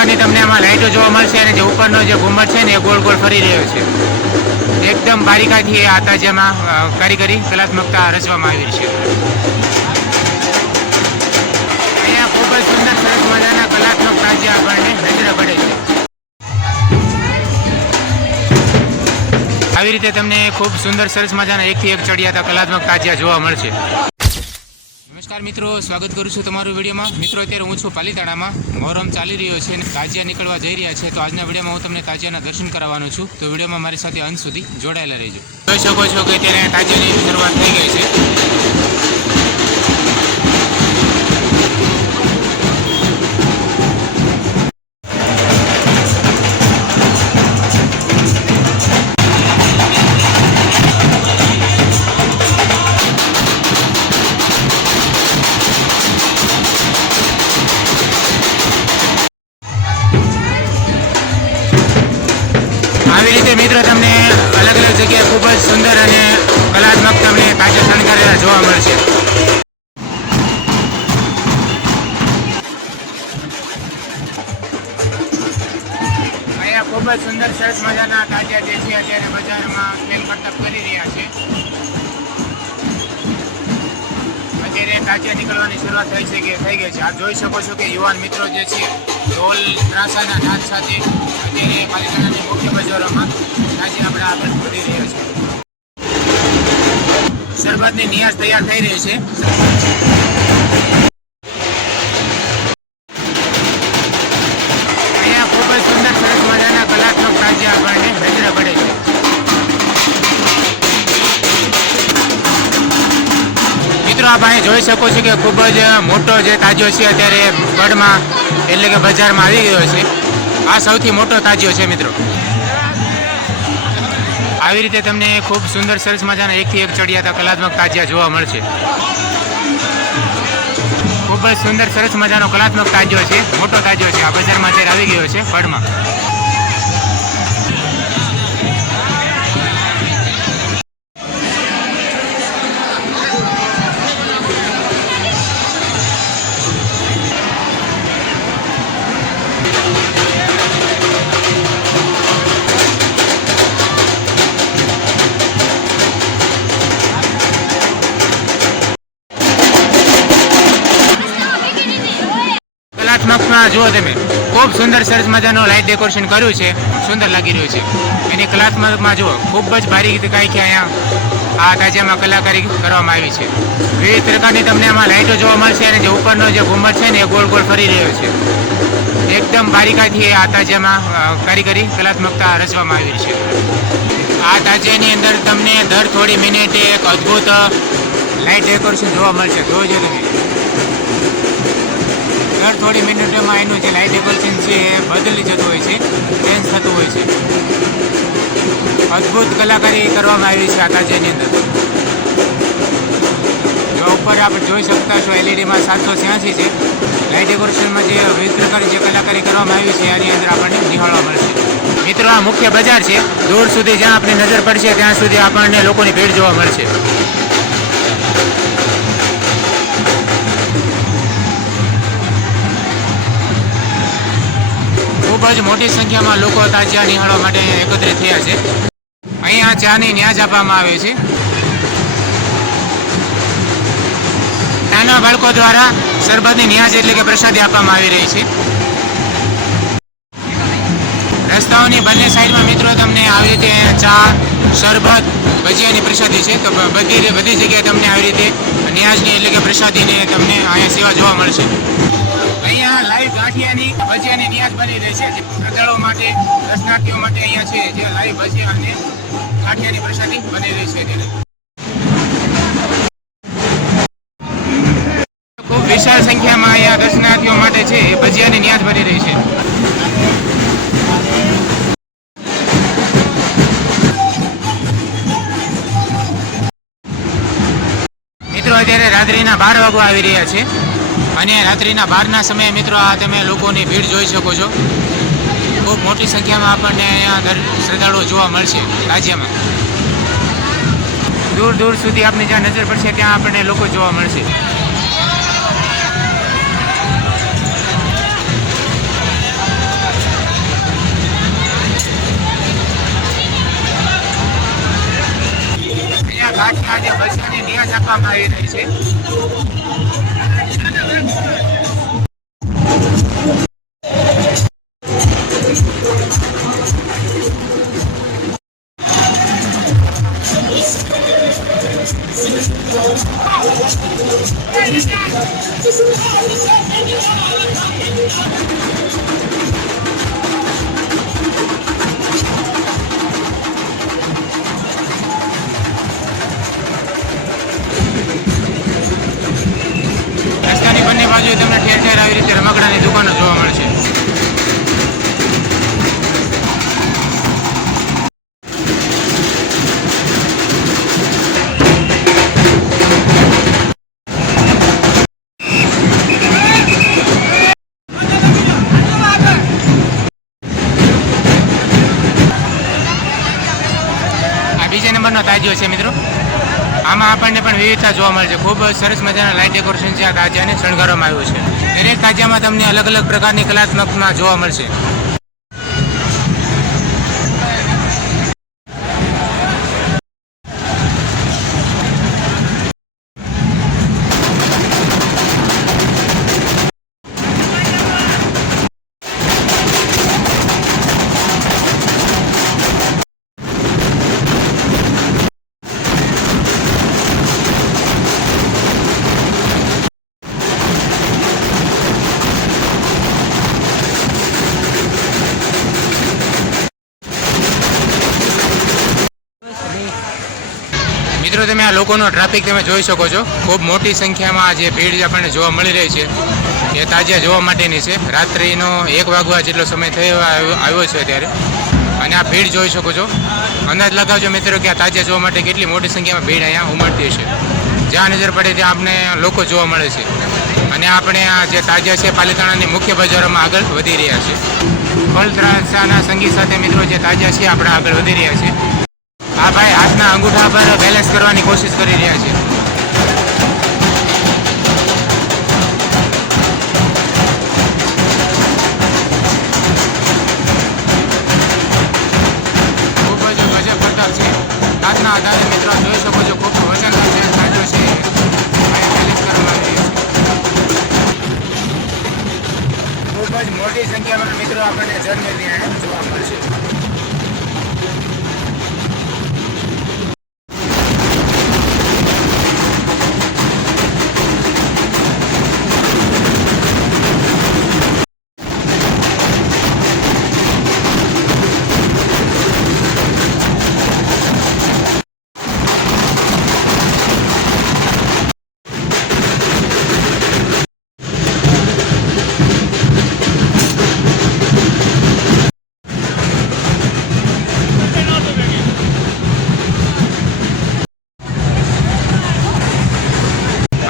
પ્રકારની તમને આમાં લાઇટો જોવા મળશે અને જે ઉપરનો જે ઘુમ્મટ છે ને એ ગોળ ગોળ ફરી રહ્યો છે. એકદમ બારીકાઈથી આ તાજિયામાં કારીગરી કલાત્મકતા રચવામાં આવી છે. અહીંયા ખૂબ જ સુંદર સરસ મજાના કલાત્મક તાજિયા આપણને નજરે પડે છે. આવી રીતે તમને ખૂબ સુંદર સરસ મજાના એકથી એક ચડિયાતા કલાત્મક તાજિયા જોવા મળશે. નમસ્કાર મિત્રો, સ્વાગત કરું છું તમારું વિડીયોમાં. મિત્રો, અત્યારે હું છું પાલીતાણામાં. મોહરમ ચાલી રહ્યો છે અને તાજિયા નીકળવા જઈ રહ્યા છે. તો આજના વિડીયોમાં હું તમને તાજિયાના દર્શન કરાવવાનો છું. તો વિડીયોમાં મારી સાથે અંત સુધી જોડાયેલા રહેજો. જોઈ શકો છો કે અત્યારે તાજિયાની શરૂઆત થઈ ગઈ છે. આવી રીતે મિત્રો તમને અલગ અલગ જગ્યાએ ખૂબ જ સુંદર અને કલાત્મક તમને તાજા શણગારેલા જોવા મળશે. અહીંયા ખૂબ જ સુંદર સરસ મજાના તાજા જે છે અત્યારે બજારમાં ખેલ કરતબ કરી રહ્યા છે. અત્યારે તાજિયા નીકળવાની શરૂઆત થઈ ગઈ છે. આપ જોઈ શકો છો કે યુવાન મિત્રો જે છે ઢોલ ત્રાસાના નાદ સાથે અત્યારે પાલિતાણાની મુખ્ય બજારોમાં તાજિયા આપણે આગળ વધી રહ્યા છે. શરબતની નિયાઝ તૈયાર થઈ રહી છે. અહીંયા ખૂબ જ સુંદર સરસ મજાના કલાત્મક તાજિયા આપણને નજરે પડે છે. મિત્રો, આપ અહીં જોઈ શકો છો કે ખૂબ જ મોટો જે તાજિયો છે અત્યારે ગઢમાં એટલે કે બજારમાં આવી ગયો છે. આ સૌથી મોટો તાજિયો છે મિત્રો. આવી રીતે તમને ખૂબ સુંદર સરસ મજાના એકથી એક ચડિયાતા કલાત્મક તાજિયા જોવા મળશે. ખૂબ જ સુંદર સરસ મજાનો કલાત્મક તાજિયો છે, મોટો તાજિયો છે. આ બજારમાં અત્યારે આવી ગયો છે ગઢમાં. કલાત્મકમાં જુઓ તમે, ખૂબ સુંદર સરસ મજાનું લાઇટ ડેકોરેશન કર્યું છે, સુંદર લાગી રહ્યું છે. એની કલાત્મકમાં જુઓ ખૂબ જ બારીકાઈથી અહીંયા આ તાજિયામાં કલાકારી કરવામાં આવી છે. વિવિધ પ્રકારની તમને આમાં લાઇટો જોવા મળશે અને જે ઉપરનો જે ઘુમ્મટ છે ને એ ગોળ ગોળ ફરી રહ્યો છે. એકદમ બારીકાઈથી આ તાજિયામાં કારીગરી કલાત્મકતા રચવામાં આવી છે. આ તાજિયાની અંદર તમને દર થોડી મિનિટે એક અદ્ભુત લાઇટ ડેકોરેશન જોવા મળશે. જોજો તમે, દર થોડી મિનિટોમાં એનું જે લાઇટ ડેકોરેશન છે એ બદલી જતું હોય છે, ચેન્જ થતું હોય છે. અદ્ભુત કલાકારી કરવામાં આવી છે આ તાજિયાની અંદર. જો ઉપર આપણે જોઈ શકતા છો એલઈડીમાં 786 છે. લાઇટ ડેકોરેશનમાં જે વિવિધ પ્રકારની જે કલાકારી કરવામાં આવી છે એની અંદર આપણને નિહાળવા મળશે. મિત્રો, આ મુખ્ય બજાર છે. દૂર સુધી જ્યાં આપણી નજર પડશે ત્યાં સુધી આપણને લોકોની ભીડ જોવા મળશે. ખૂબ જ મોટી સંખ્યામાં લોકો તાજિયા નિહાળવા માટે એકત્રિત થયા છે. અહીંયા ચાની ન્યાજ આપવામાં આવે છે. નાના બાળકો દ્વારા શરબતની ન્યાજ એટલે કે પ્રસાદી આપવામાં આવી રહી છે. રસ્તાઓની બંને સાઈડમાં મિત્રો તમને આવી રીતે ચા, શરબત, ભજીયાની પ્રસાદી છે. તો બધી જગ્યાએ તમને આવી રીતે ન્યાજની એટલે કે પ્રસાદીની તમને અહીંયા સેવા જોવા મળશે. અહીંયા લાઈવ ગાંઠિયાની ભજીયાની ન્યાજ બની રહી છે. શ્રદ્ધાળુઓ માટે, દર્શનાર્થીઓ માટે અહીંયા છે જે લાઈવ ભજીયા અને ગાંઠિયાની પ્રસાદી બની રહી છે. ખૂબ વિશાળ સંખ્યામાં અહીંયા દર્શનાર્થીઓ માટે છે એ ભજીયાની ન્યાજ બની રહી છે. મિત્રો, અત્યારે રાત્રિના 12 વાગવા આવી રહ્યા છે અને રાત્રિના 12ના સમયે મિત્રો આ તમે લોકોની ભીડ જોઈ શકો છો. ખૂબ મોટી સંખ્યામાં આપણને અહીંયા શ્રદ્ધાળુઓ જોવા મળશે તાજિયામાં. દૂર દૂર સુધી આપની જ્યાં નજર પડશે ત્યાં આપણને લોકો જોવા મળશે. આજે બસની ન્યાસ આપવામાં આવી રહી છે. રસ્તાની બંને બાજુએ તમને ઠેર ઠેર આવી રીતે રમકડાની દુકાનો જોવા મળશે. આ બીજા નંબરનો તાજિયો છે મિત્રો. આમાં આપણને પણ વિવિધતા જોવા મળે છે. ખૂબ સરસ મજાના લાઇટ ડેકોરેશન છે. આ તાજિયાને શણગારવામાં આવ્યું છે. દરેક તાજિયામાં તમને અલગ અલગ પ્રકારની કલાત્મકમાં જોવા મળશે. મિત્રો તમે આ લોકોનો ટ્રાફિક તમે જોઈ શકો છો. ખૂબ મોટી સંખ્યામાં જે ભીડ આપણને જોવા મળી રહી છે એ તાજિયા જોવા માટેની છે. રાત્રિનો 1 વાગવા જેટલો સમય થયો આવ્યો છે અત્યારે, અને આ ભીડ જોઈ શકો છો. અંદાજ લગાવજો મિત્રો કે આ તાજિયા જોવા માટે કેટલી મોટી સંખ્યામાં ભીડ અહીંયા ઉમટતી છે. જ્યાં નજર પડે ત્યાં આપણે લોકો જોવા મળે છે. અને આપણે આ જે તાજિયા છે પાલિતાણાની મુખ્ય બજારોમાં આગળ વધી રહ્યા છે. ફલદ્રાસાના સંગીત સાથે મિત્રો જે તાજિયા છે આપણે આગળ વધી રહ્યા છે. આ ભાઈ હાથના અંગૂઠા પર બેલેન્સ કરવાની કોશિશ કરી રહ્યા છે. ખૂબ જ ગજબ પ્રતાપ છે. હાથના આધારે મિત્રો જોઈ શકો છો. ખૂબ વજનદાર જે તાજો છે બેલેન્સ કરવામાં આવી રહ્યો છે. ખૂબ જ મોટી સંખ્યામાં મિત્રો આપણને જન્મે ત્યાં જોવા મળશે.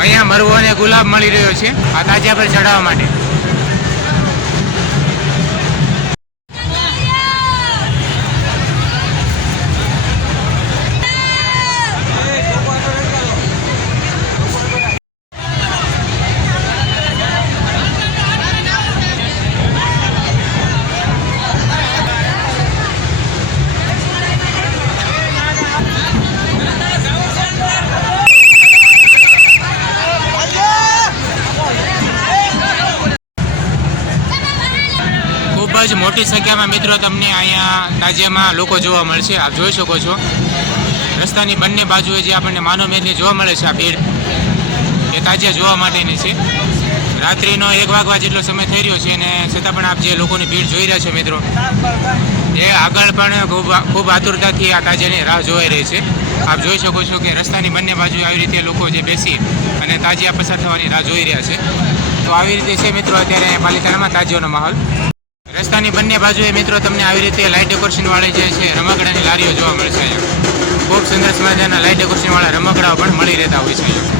અહીંયા મરવો અને ગુલાબ મળી રહ્યો છે આ તાજિયા પર ચડાવવા માટે. ખૂબ જ મોટી સંખ્યામાં મિત્રો તમને અહીંયા તાજિયામાં લોકો જોવા મળશે. આપ જોઈ શકો છો રસ્તાની બંને બાજુએ જે આપણને માનવમેદની જોવા મળે છે આ ભીડ એ તાજિયા જોવા માટેની છે. રાત્રિનો 1 વાગવા જેટલો સમય થઈ રહ્યો છે અને છતાં પણ આપ જે લોકોની ભીડ જોઈ રહ્યા છો મિત્રો એ આગળ પણ ખૂબ આતુરતાથી આ તાજિયાની રાહ જોવાઈ રહી છે. આપ જોઈ શકો છો કે રસ્તાની બંને બાજુ આવી રીતે લોકો જે બેસી અને તાજિયા પસાર થવાની રાહ જોઈ રહ્યા છે. તો આવી રીતે છે મિત્રો અત્યારે પાલિતાણામાં તાજિયાનો માહોલ. રસ્તાની બંને બાજુએ મિત્રો તમને આવી રીતે લાઇટ ડેકોરેશન વાળી જે છે રમકડાની લારીઓ જોવા મળશે. અહીંયા ખૂબ સુંદર મજાના લાઇટ ડેકોરેશન વાળા રમકડાઓ પણ મળી રહેતા હોય છે. અહીંયા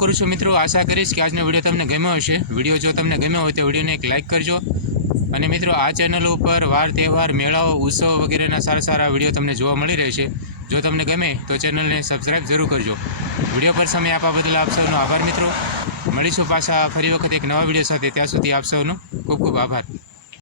કરું છું મિત્રો. આશા કરીશ કે આજનો વિડીયો તમને ગમ્યો હશે. વિડીયો જો તમને ગમ્યો હોય તો વિડીયોને એક લાઇક કરજો. અને મિત્રો આ ચેનલ ઉપર વાર તહેવાર મેળાઓ ઉત્સવ વગેરેના સારા સારા વિડીયો તમને જોવા મળી રહેશે. જો તમને ગમે તો ચેનલને સબસ્ક્રાઈબ જરૂર કરજો. વિડીયો પર સમય આપવા બદલ આપ સૌનો આભાર મિત્રો. મળીશું પાછા ફરી વખત એક નવા વિડીયો સાથે. ત્યાં સુધી આપ સૌનો ખૂબ ખૂબ આભાર.